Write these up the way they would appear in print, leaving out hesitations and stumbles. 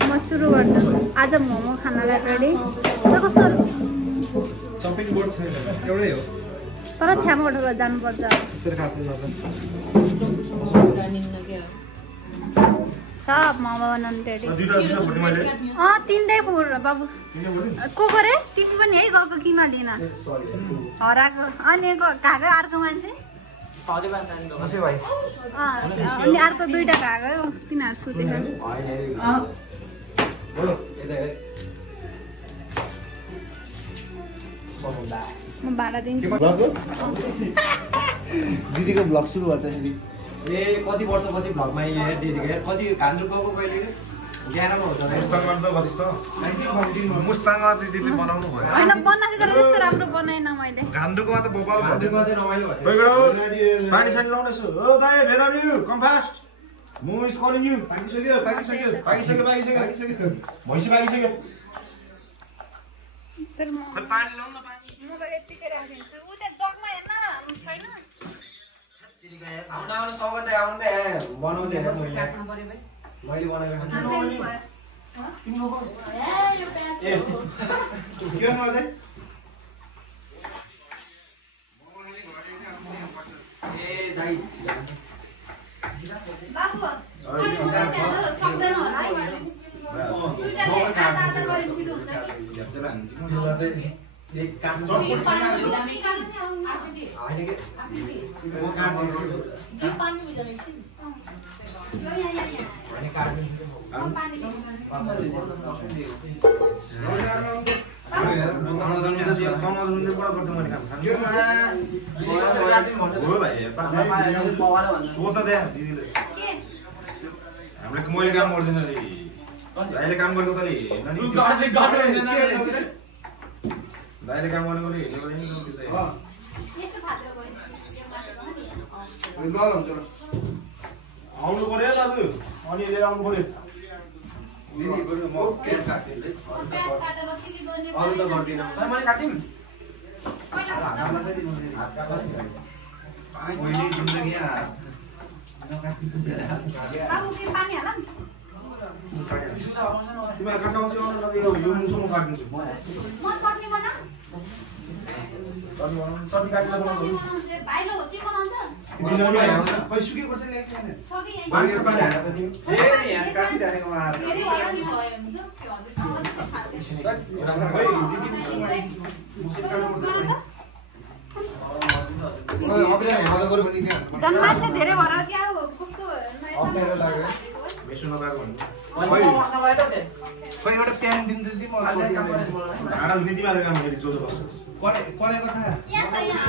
म सुरु गर्छु आज मोमो खानलाई रेडी कस्तो चपिङ बोर्ड छैन एउटै हो तर छ्यामा उठेर जानुपर्छ सब मोमो बनाउनु रेडी तिनटै फोर बाबु को रे तिमी पनि है गएको किमा लिन हराएको अनि कागो अर्को मान्छे अनि अर्को दुईटा कागो तिनीहरू सुतेछ म भाडा दिन्छु दिदीको भ्लग सुरु भयो त्यसरी ए कति वर्षपछि भ्लगमा यहाँ दिदीको कति घान्द्रुक गएको कहिले 11 मा हुन्छ मुस्ताङमा त कति छ मुस्ताङमा दिदीले बनाउनु भयो हैन बनाएको तर त्यस्तो राम्रो बनाएन मैले घान्द्रुकमा त बोपाल घान्द्रुकमा चाहिँ रमाइलो भयो पानी सानी लाउनु छु ओ दाइ भेर आर यु कम फास्ट मु इज कलिङ यु पाकिसक्यो भइसक्यो तर म पानी ल्याउन पानी म त यतिकै राखिदिन्छु उ त्यहाँ जगमा हेर्न छैन आउन सौगन्दै आउँदै बनाउँदै मैले बनाएको के गर्नु ए दाइ बाबु सक्दैन होला है दुईटाले आधा गरे छिटो हुन्छ कि एक काम हैन के म काम गर्छु जी पानी भिजाउने छु अनि काट्नु मैले काम गर्दैन दाइले काम गरेको तले दाइले काम गरेको आउनु पर्यो दाजु अनि लिएर आउनु पर्यो अरू त गर्दिन मैले काटिम मैले जिन्दगी बाबु के पानी हालम तिमीलाई काट्नुहुन्छ यो मुसो म काट्छु म चटनी बना चटनी काट्ला बनाउँछु भाइलो के बनाउँछ खै सुकेको छ ल्याएको बाँगेर पानी हालेर त तिमी ए यहाँ काटिराखेको मा धेरै होला नि भयो हुन्छ जन मान्छे धेरै भएर क्या हो कस्तो अप्ठ्यारो लाग्यो बेसो नपाएको भन्नु खै एउटा प्यान दिनु दिदी म भाडा दिदी मारेर काम गरि जोजो बस्छु कले कथा यहाँ छ यहाँ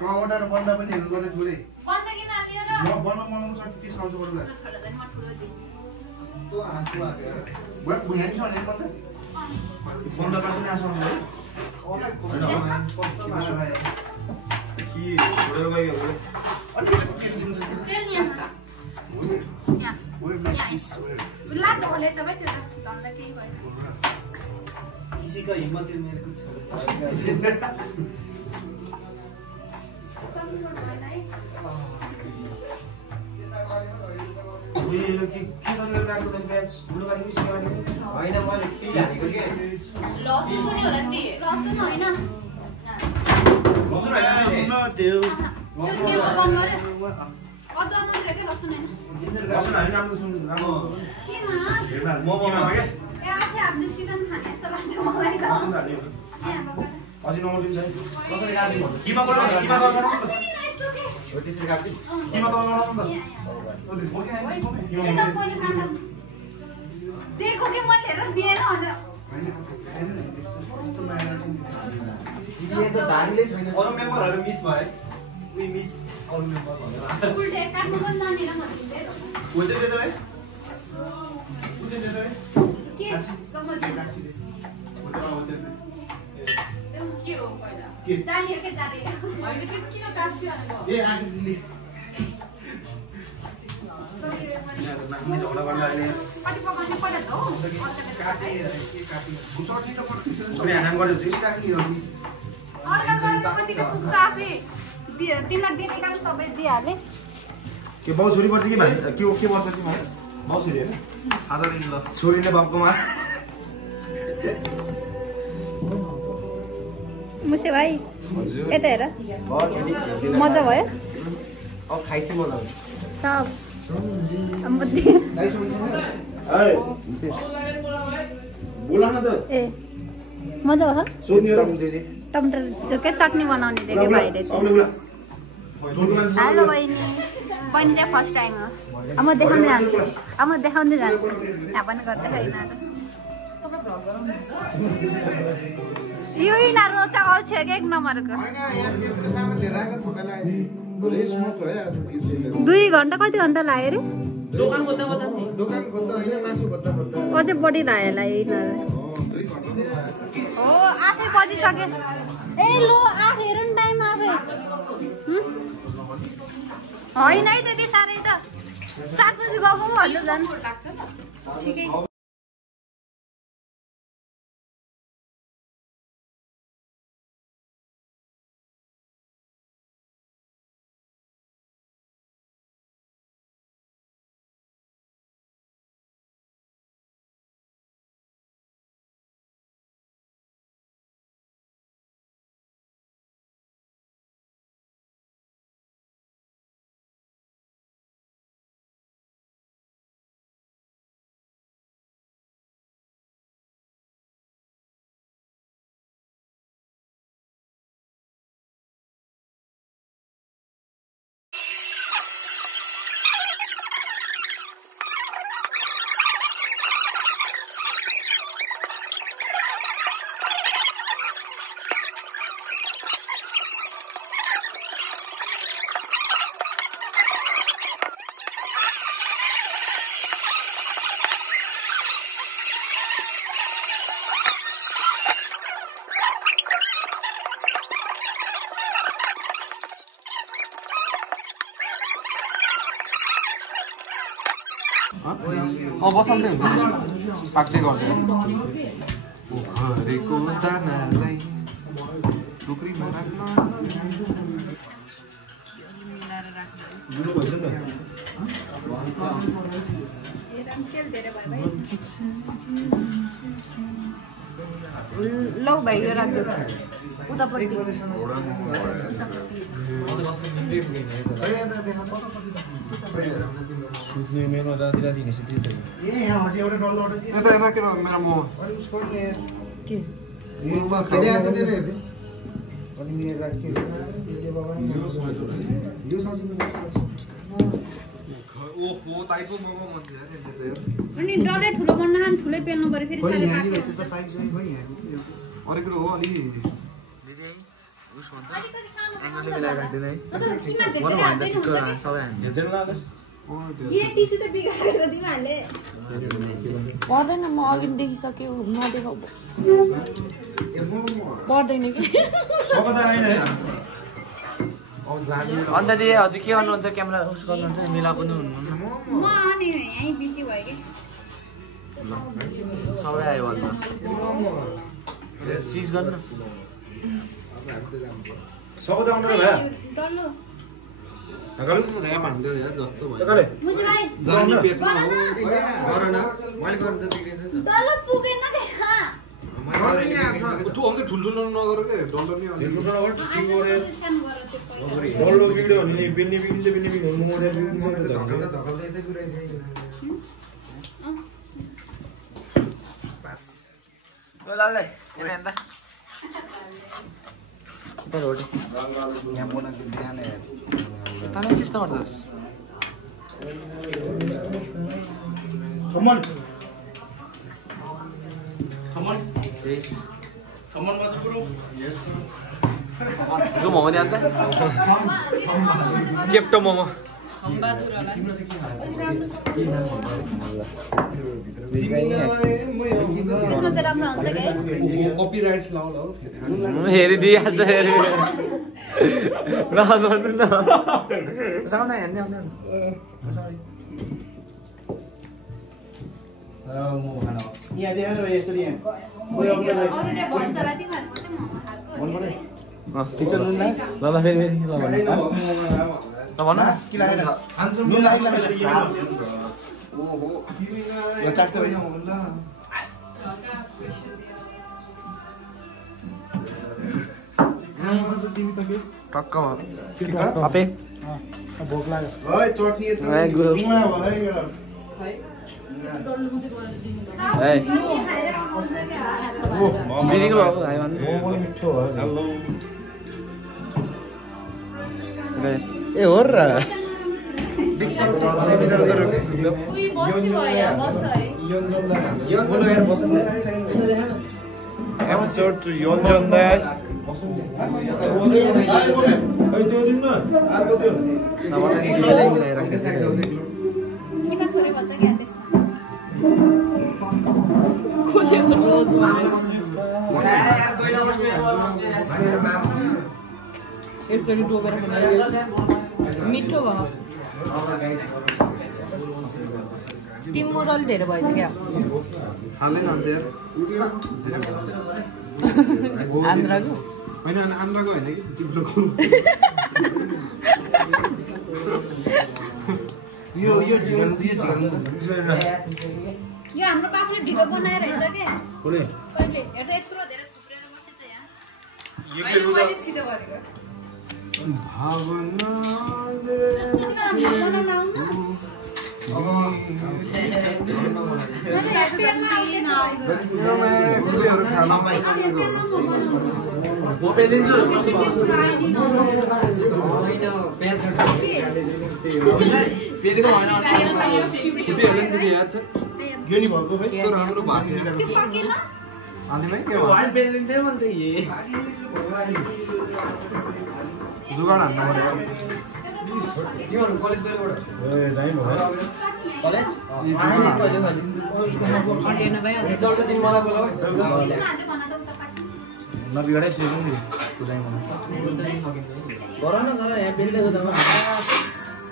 टमाटर बन्दा पनि हेर्नु पर्ने थोरै बन्दा किन हाल्यो र म बनाउनु सक्छु के साउँछु पर्ला छोडा चाहिँ म ठुलो दिन्छु तो आँसु आयो बुढा बुढानी छ भने बन्दा बन्दा पनि आँसु आउँछ कि छोडेर गयो तेल यहाँ लाटो होले छ भाइ त्यो धन्दा केही भएन किसी का हिम्मत मेरे को उयो के गरेर राख्नु त प्याज बुढोबारी मिस गर्ने हैन मैले पिल हालेको के लसुन पनि होला नि लसुन हैन लसुन हैन त्यो के बन्द गरे अदुवा मात्रै के लसुन हैन लसुन हैन राम्रो सुन राम्रो केमा म बनामा के ए आज हामीले चिकन खाने जस्तो लाग्छ मलाई त लसुन हाल्यो अझै नमर्दिन्छ है लसुन काट्दिनु किमा बनाउनु हो त्यसरी काट्दिनु किमा बनाउनु त दिएको कि मैले हेरेर दिएन भनेर यो त धारीले छैन अरु मेम्बरहरु मिस भए वी मिस अरु मेम्बर भनेर उल्टे काट्नु पनि जानेन म दिँदै उल्टे दे दे के गम्मत उल्टे आउँछ के हो पहिला चाहियो के चाहियो अहिले के किन काट्छु ए आदिले नानी झगडा गर्न लाग्ने कति पकाउनु तिमीलाई दिने काम सबै दिइहाले के बाउ छोरी पर्छ कि भाइ के पर्छ कि भाइ बाउ छोरी हैन आधा दिन ल छोरी नै बाबुकोमा मुसे भाइ यता हेर मजा भयो अब खाइसे मजा सब बोला न त ए मजा भयो सोध्नु र टमाटर के चटनी बनाउने रे भाइले हेलो बहिनी बहिनी चाहिँ फर्स्ट टाइम हो अब म देखाउँदै जान्छु यहाँ पनि गर्छ छैन यो यिनीहरू चाहिँ अल्छी हो क्या एक नम्बरको 2 घन्टा कति घन्टा लाग्यो रे दोकान खोज्दा होइन मासु खोज्दा कति बढी लाग्यो होला यिनीहरू हो 8 बजिसक्यो ए लो 8 हेर न टाइम आयो होइन है त्यति साह्रै त 7 बजी गएको पनि भन्नु झन् ठिकै बसाल्दै हुन्छ पाक्दै गर्छ हरेको दानालाई टुक्रीमा राख्न लौ भाइ यो राख्छु उतापट्टि सुत्ने मेरो राति राति हिँड्छ त्यो ए यहाँ अझै एउटा डल्लो एउटा यता राखेर मेरो मोमो अरे उसको नि के योमा खाइदिए हेर्दै अनि मेरो राखि के बाबा यो सजिलो ओहो ताइको मोमो मन छ यार यता अनि डल्लै ठुलो बन्न ठुलै पेल्नु पर्यो फेरि साले यहाँ पाक्छ त पाइन्छ नि भइ यहाँ अरे कुरो हो अलि दिदी उस भन्छ एङ्गलले मिलाएर राख्दैन है किमा मलाई धेरै भन्दा हाल्दैन टिक्क हुन्छ सबै हान्छ हेर्दैन ल यो टिस्यु त बिगारेको तिमीहरूले पर्दैन म अघि देखिसक्यो नदेखाउ पर्दैन कि सबैता हैन है अन्त दिदी हजुर के गर्नुहुन्छ क्यामेरा उस गर्नुहुन्छ मिला पनि हुनुहुन्न म अनि यहीँ बिजी भयो कि सबै आयो भन्नु चिज गर्नु सबैता आउनु भए डल्लो नगल ऱ्याप हान्दै यार जस्तो भयो तकाले मुझे भाइ जानी पेटमा गर न गर न मैले गर्नु त बिग्रिन्छ डल्लो पुगेन देखा तँ अन्त ठुल्ठुलो नगर के डल्लो नि अलि ठुलो नगर ठिक गरे सानो गर त्यो पैसा डल्लो बिग्ड्यो भने नि बिन्नी बिग्डिन्छ मोमो बिग्डिन्छ धक्का धक्का यतै पुराइदिए ल लाले यता हेर्दा यता रोटी यहाँ बनाएको बिहान यता नै त्यस्तो गर्छस् खमन जो मोमो दिया अन्त चेप्टो मोमो त्यसमा चाहिँ राम्रो हुन्छ कि कपिराइट्स लाउ हेरिदिइहाल्छ हेरि नसर्नु न हेर्ने यहाँ देखाउनु यसरी यहाँ अरूले भन्छ होला तिमीहरू मात्रै मोमो खाएको मन पर्यो पिक्चर ल ल फेरि ल भन्नु त भन के लाग्यो नुन लाग्यो ओहो यो चाट भाइ टक्क अपे भोक लाग्यो है चटनी ए गुरु दिदीको बाबु हाई भन्नु मिठो भयो हेलो ए हो र episode to Yonjan that. किन थोरै भन्छ क्या त्यसमा यसरी डोबेर मिठो भयो तिम्रो अलि धेरै भएछ क्या हालै नन्छ यार आन्द्राको होइन आन्द्राको होइन कि चिप्लोको यो झिगन यो हाम्रो काकुले ढिलो बनाएर हिँड्छ के कुनै कहिले हेर्दा यत्रो धेरै थुप्रेर बसेछ यहाँ मैले छिटो गरेको भावना जुगाड हान्न पऱ्यो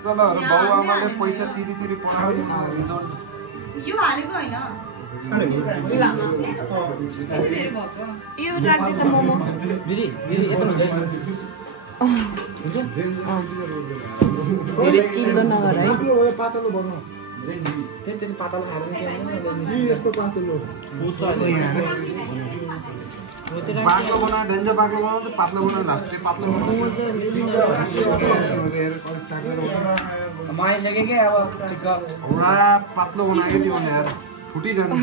बाबुआमाले पैसा तिरी पढाउने यो हालेको होइन यो राख्दै त मोमो धेरै चिल्लो नगर है पातलो बनाऊ त्यति पातलो खाएर यस्तो पातलो बाक्लो बना डेन्जर बाक्लो बनाऊ त पातलो बनाऊ लास्टै पातलो बनाऊ माइसके के अब ठिक पुरा पातलो बनायो त्यो भने यार फुटी जान्छ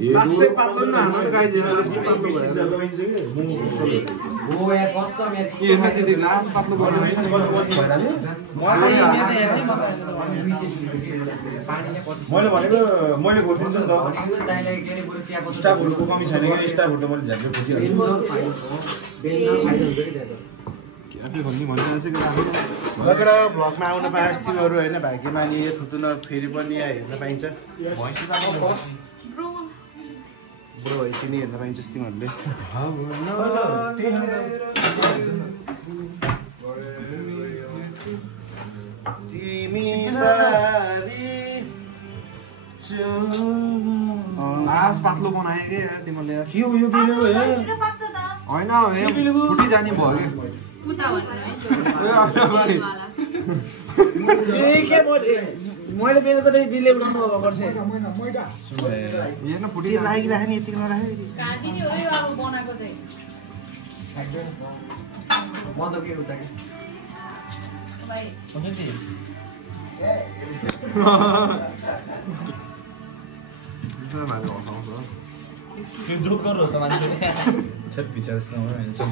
लास्टै पातलो नहाल्नु गाइज लास्टै पातलो भयो ओ यार कसम यार के हेर्न दिदी लास्ट पातलो बनाउनु मैले भनेको मैले खोलिदिन्छु नि त स्टाफहरुको कमी छैन कि स्टाफहरु त मैले झ्याप्पै खोजिहाल्छु आफै खोल्नु भनिरहेछ कि लगेर भ्लगमा आउन पाएछ तिमीहरु हैन भाग्यमानी यो थुतुन फेरि पनि हेर्न पाइन्छ ब्रो एकछिन हेर्न पाइन्छ तिमीहरुले लास्ट पातलो बनाए के यार तिमीले यार यो बिलो हैन फुटी जाने भयो के कुता भन्नु है के मैले बेलको त दिले उडाउनु अब गर्छ हेर्न फुटी लागिराखे नि यतिमा राखे काटिनी हो यो अब बनाएको चाहिँ म त के उता के भाइ हुन्छ भाइ हसाउँछ त्यो जोक गर्नु हो त मान्छेले छट विचार सुनाउनु ह्यान्डसम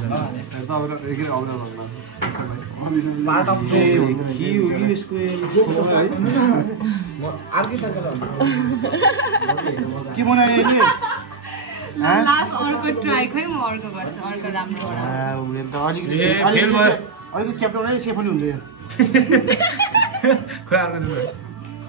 के बनायो लास्ट अर्को ट्राई खै म अर्को गर्छु अर्को राम्रो अलिकति च्याप्टर नै सेफ पनि हुन्छ खोइ अर्को दिनु सरी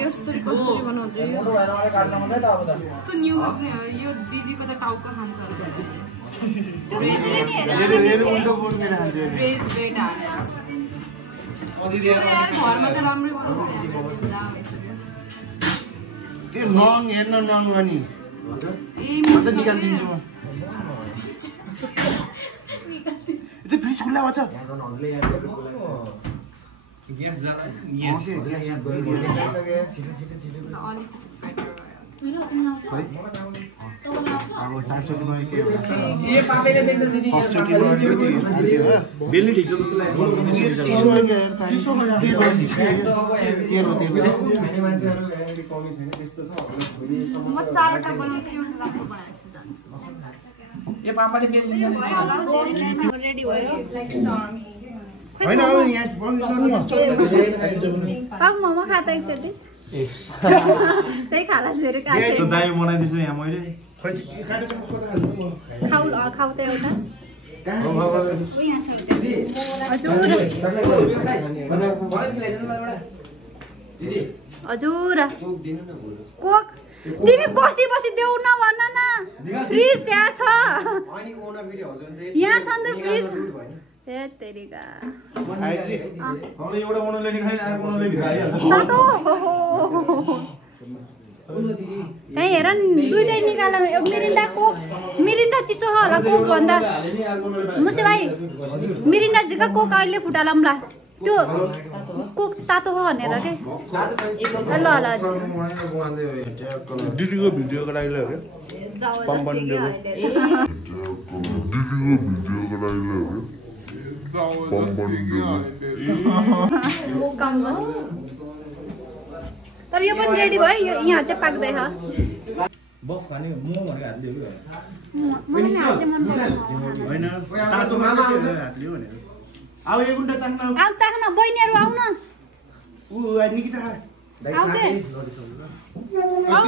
यस्तो कसरी बनाउँछ यो दिदीको त टाउको खान्छ घरमा त राम्रै त्यो नङ हेर्न नङ अनि निकालिदिन्छु म त्यो फ्रिज खुल्ला भन्छ अब चारचोटि बनायो के बेलनी ठिक छ जस्तो लाग्यो म 4वटा बनाउँछु एउटा राम्रो बनाएछु यो पापाले बेल्दिन्छ रेडी भयो हैन अब यहाँ पाप मोमो खाता एकचोटि त्यही खाला फेरि त्यो दामी बनाइदिन्छु यहाँ मैले खाऊ त एउटा हजुर कोक तिमी बसी बसी देऊ न भन न फ्रिज त्यहाँ छ यहाँ छ नि त फ्रिज ए तेरिका एउटा बनाउनु लेख्ने खाली आएर बनाउनु भिराइहाल्छ त्यही हेर नि दुईटै निकाल मिरिन्डा चिसो हो होला कोक भन्दा मुसे भाइ मिरिन्डा जिका कोक अहिले फुटालौँला त्यो कोक तातो हो भनेर के ल ल दिदीको भिडियोको लागि तर यो पनि रेडी भयो यहाँ चाहिँ पाक्दैछ बफ खाने मो भनेको हात दियो होइन तातो हातले भनेर अब एक घन्टा चाख्न आउ चाख्न बहिनीहरू आउन ऊ निकिता आउँदै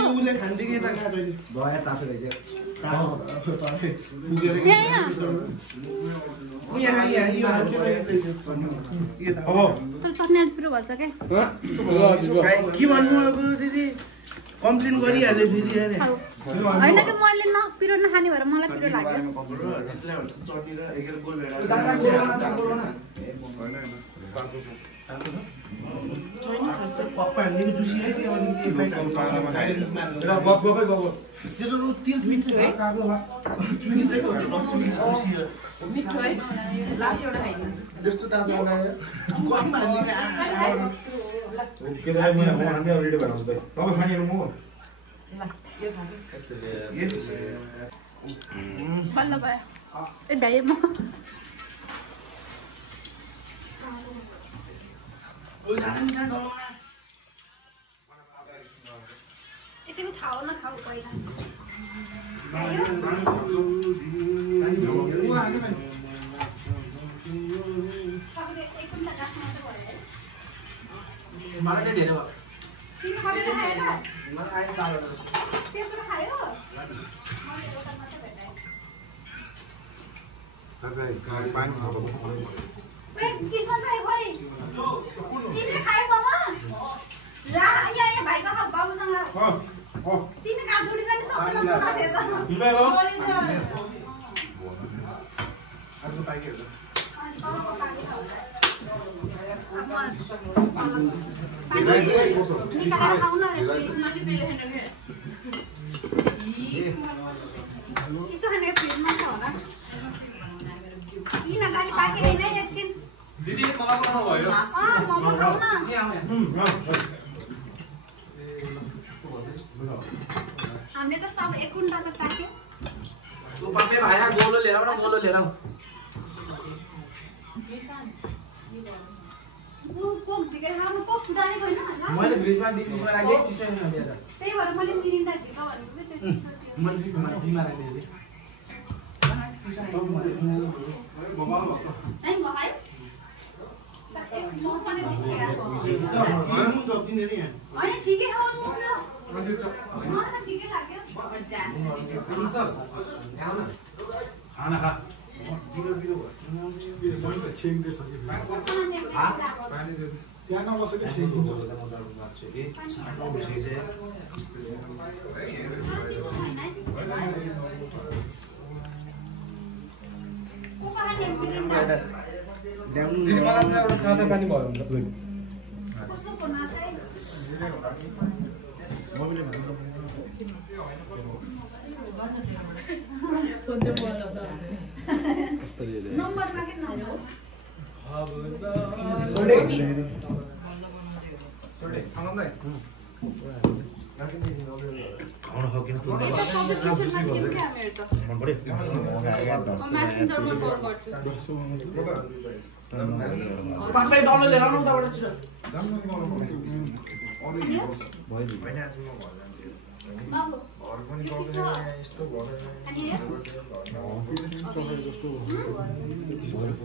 उसले खान्थे कि यता खा जहिले भयो तातो रहेछ चट्नी पिरो भन्छ के भन्नु अब दिदी कम्प्लेन गरिहाल्यो फेरि होइन कि मैले पिरो नखाने भएर मलाई पिरो लाग्यो बल्ल भयो ए भ्याए म एकछिन खाऊ न खाऊ पहिला मलाई चाहिँ धेरै भयो तिमी कतिले खायो त मलाई आयो चालबाट त्यस्तो खायो किस्मत खायो खोइ तिमीले खायो मामा यहाँ भाइको बाबुसँग तिमी कहाँ छुटी जाने सबैमा खाथ्यो निकालेर खाऊ न चिसो खाने फ्रिजमा छ होला किन गाली पाकेको होइन एकछिन मोमो खाऊ न हामीले त सब एक कुन्टा त चाख्यो तू पापे भाया गोलो लिएर आऊ न गोलो लिएर आऊ कोक झिकेर खानु कोक फुटाने भएन मैले फ्रिजमा दिनमा राखे चिसो हैन दिएर त्यही भएर मैले मिरिन्डा झिका भनेको त्यो चिसो थियो मैले दिनमा राखे है भाइ म पनि होइन ठिकै खानु मलाई त ठिकै लाग्यो खाना खा त्यहाँ नबसेको छिन्छ एउटा सादा पानी भयो हुन्छ नम्बर मागे न खाना खाऊ किन यता कम्पिटिसनमा थियौँ क्या हामीहरू त मन पर्यो मेसेन्जरमा कल गर्छु पापे डल्लो लिएर आउनु उताबाट छिटो बाबु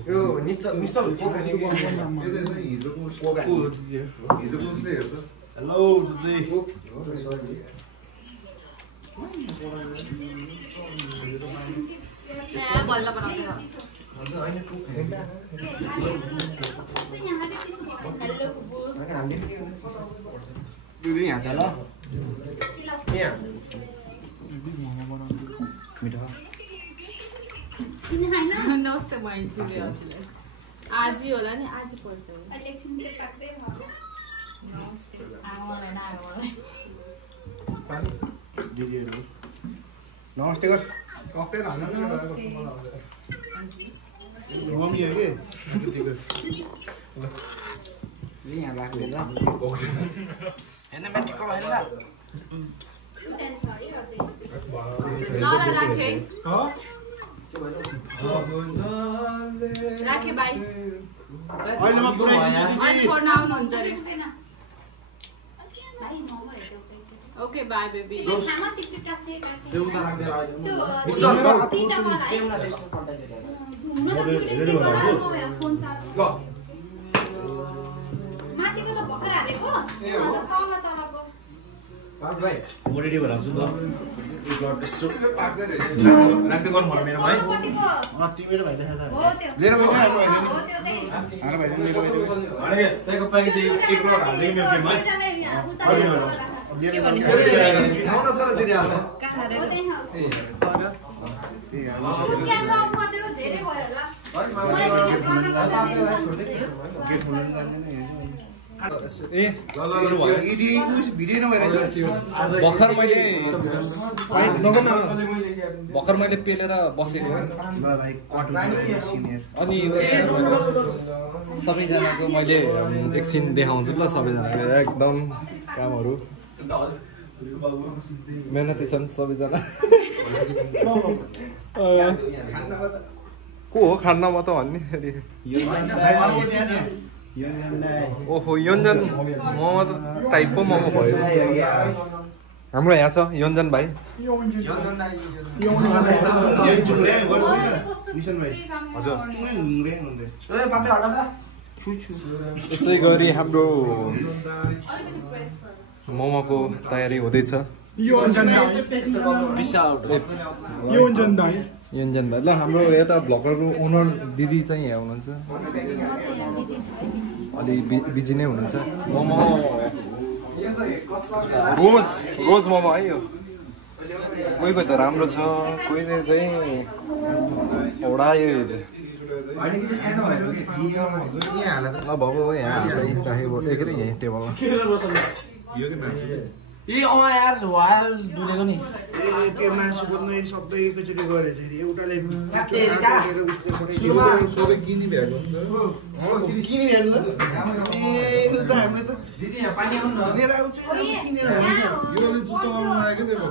यो मिस्टर हेलो दुधे बल्ल बनाउँछ हेलो बुबु दुधे यहाँ छ ल नमस्ते म आइसुले हजुरलाई आजै होला नि आज पर्छ नमस्ते कर ककटेल हाल्नु न मम्मी हो कि यहाँ लाग्दैन ल हैन मेट्रिक कम हैन राखे भाइ अहिले म पुरै छोड्न आउनुहुन्छ अरे ओके बाई बेबी माथिको त भर्खर हालेको तल तलको रेडी भएर आउँछु ल राख्दै गर्नु पर्यो मेरो भाइ तिमी र भाइ देखाएर हो त्यो लिएर गयो हो त्यो चाहिँ हार भाइ लिएर गयो अरे त्यको प्याकेज एक प्लेट हाल्दै मेरो टिममा आउन सर दिदी हाल्नु क्यामेरा अन गरिदिएको धेरै भयो होला भिडियो नभइरहेछ भर्खर मैले पेलेर बसेको अनि सबैजनाको मैले एकछिन देखाउँछु ल सबैजनाको एकदम कामहरू मेहनती छन् सबैजना को हो खान्नमा त भन्ने ओहो योन्जन मोमो त टाइपको मोमो भयो हाम्रो यहाँ छ योन्जन भाइ यसै गरी हाम्रो मोमोको तयारी हुँदैछ योन्जन दाई ल हाम्रो यता भ्लगरको ओनर दिदी चाहिँ यहाँ हुनुहुन्छ अलि बिजी नै हुनुहुन्छ मोमो रोज मोमो है यो कोही कोही त राम्रो छ कोही चाहिँ ओडायो नभएको यहाँ राखेको के अरे यहीँ टेबलमा ए यार वाल डुलेको नि त्यो मासु खोज्नु सबै एकैचोटि गरेछ एउटाले सबै किनी भ्याएको किनी हेर्नु त हामीले त दिदी यहाँ पानी आउनु न लिएर आउँछ योले जुत्ता लाउनु लागेको थियो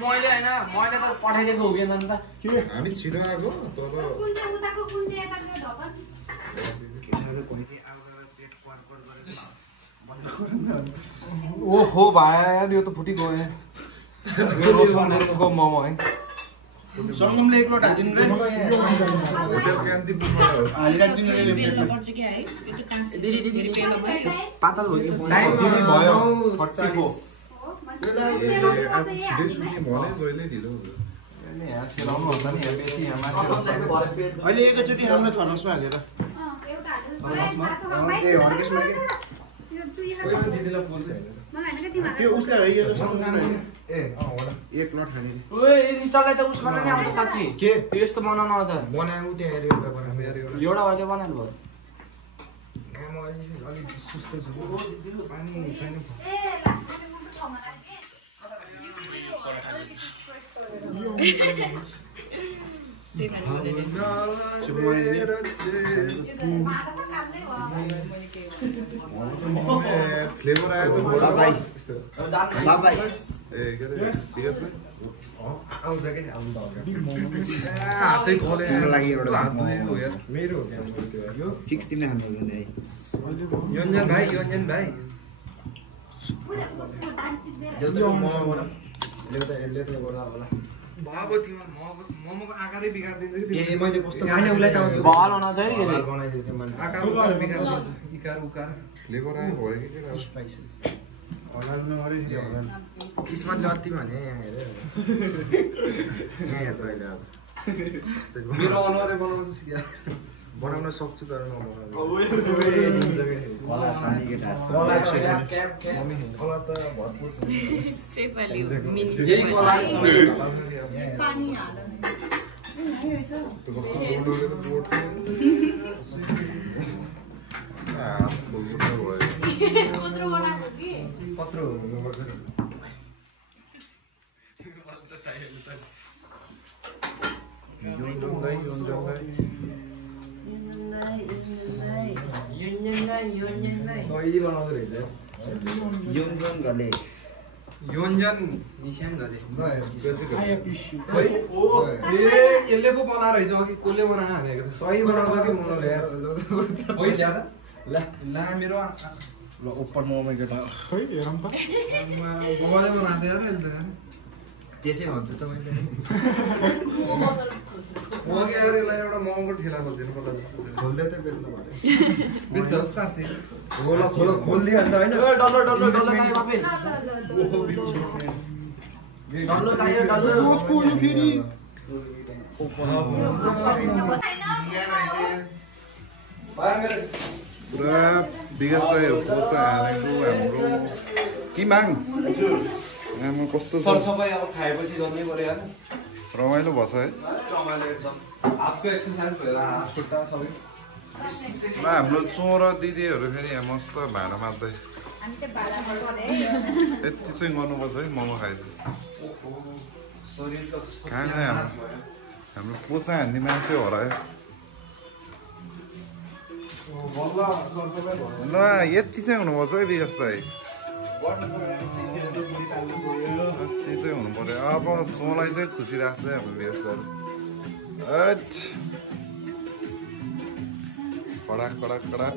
मैले हैन मैले त पठाइदिएको हो व्यञ्जन त हामी छिटो आएको तर ओहो भाइ यो त फुटी गयो यो रोसनको मोमो है सङ्गमले एक लोट हालिदिनु रे होटल कान्तिपुरमा हो हालिराखिदिनु रे पातल हो कि दिदी भयो 44 छिटै सुत्ने भने जहिले ढिलो हुन्छ यहाँ सेलाउनु हुन्छ नि यहाँ बेसी यहाँ मान्छे अहिले एकैचोटि हाम्रो थर्मसमा हालेर हर्केसमा दिदीलाई पुज्छ त्यो उसलाई एक लट खाने ओए रिसललाई त उस गर्न नि आउँछ साच्ची के यस्तो बनाउन आउँछ बनाऊ त्यहाँ एउटा बनाऊ एउटा वाले बनाउनु भयो म अलिक सुस्तै छु पानी छैन फ्लेभर आयो त बडा भाइ बाबाई ए के अरे सिगरेट आउँछ के हातै खोले लागि एउटा मेरो यो फिक्स तिमीले खानु पर्दैन है योन्जन भाइ बाबु तिम्रो मोमोको आकारै बिगार्दिन्छ कि ए मैले कस्तो बहल हुन चाहिँ नि बनाइदिन्छु मैले आकार बिगार्दिन्छ इकार उकार फ्लेभर आयो भयो कि के हलाल्नु अरे हलाल किस्मत जति भने यहाँ हेर यहाँ हेर्छ अहिले अब मेरो अनुहारै बनाउनु सिक्या बनाउन सक्छु तर नबनाउनु कला त भरपुर छ कत्रो सही बनाउँदो रहेछ योन्जन निशान गरे खै यसले पो बनाएर रहेछ अघि कसले बनाएर हानेको त सही बनाउँछ कि मलाई ल्याएर ओइ ल्याएर ला मेरो ल ओपर मोमो केटा खै हेरौँ त मोबाइल बनाउँदै यार अहिले त त्यसै भन्छ त मैले म के यार यसलाई एउटा मोमोको ठेला खोजिदिनु पर्ला जस्तो छ खोल्दै त बेच्नु पर्यो बेच्छ साथी होला खोलिहाल्छ होइन डल्लो चाहियो बाबे डल्लो चाहियो डल्लो कसको यो फेरि पुरा बिगतहरू पोच हानेको हाम्रो कि माग आमा कस्तो छ सरसफाइ अब खाएपछि गर्नै पर्यो यार रमाइलो भएछ है रमाइलो एकदम हातको एक्सर्साइज भएर हात खुट्टा सबै हाम्रो चोर दिदीहरू फेरि यहाँ मस्त भाँडा मार्दै यति चाहिँ गर्नुपर्छ है मोमो खाएपछि शरीर त कहाँ कहाँ हाम्रो पोचा हान्ने मान्छे हो र बल्ल सरसफाइ भयो ल यति चाहिँ हुनुपर्छ है विकास दाइ यति चाहिँ हुनु पर्यो अब चोलाई चाहिँ खुसी राख्छ है हाम्रो विकास दाइ कडा